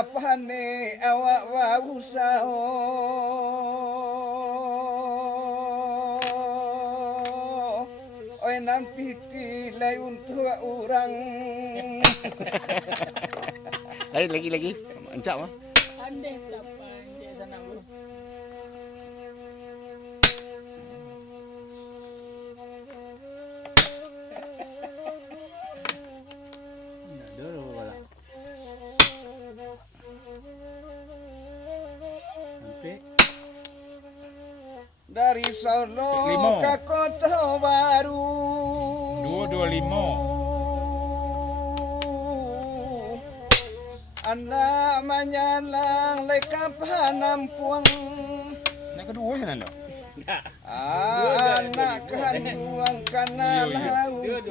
apane awak wau saho oi nampiti lai untuk orang lagi. Encak mah. Andai siapa dia sana bro. dari Solo Lima. ke Kota Baru 225. anak menyalang leka panampuang Nak kedua sana dah. anak kanduang kana laut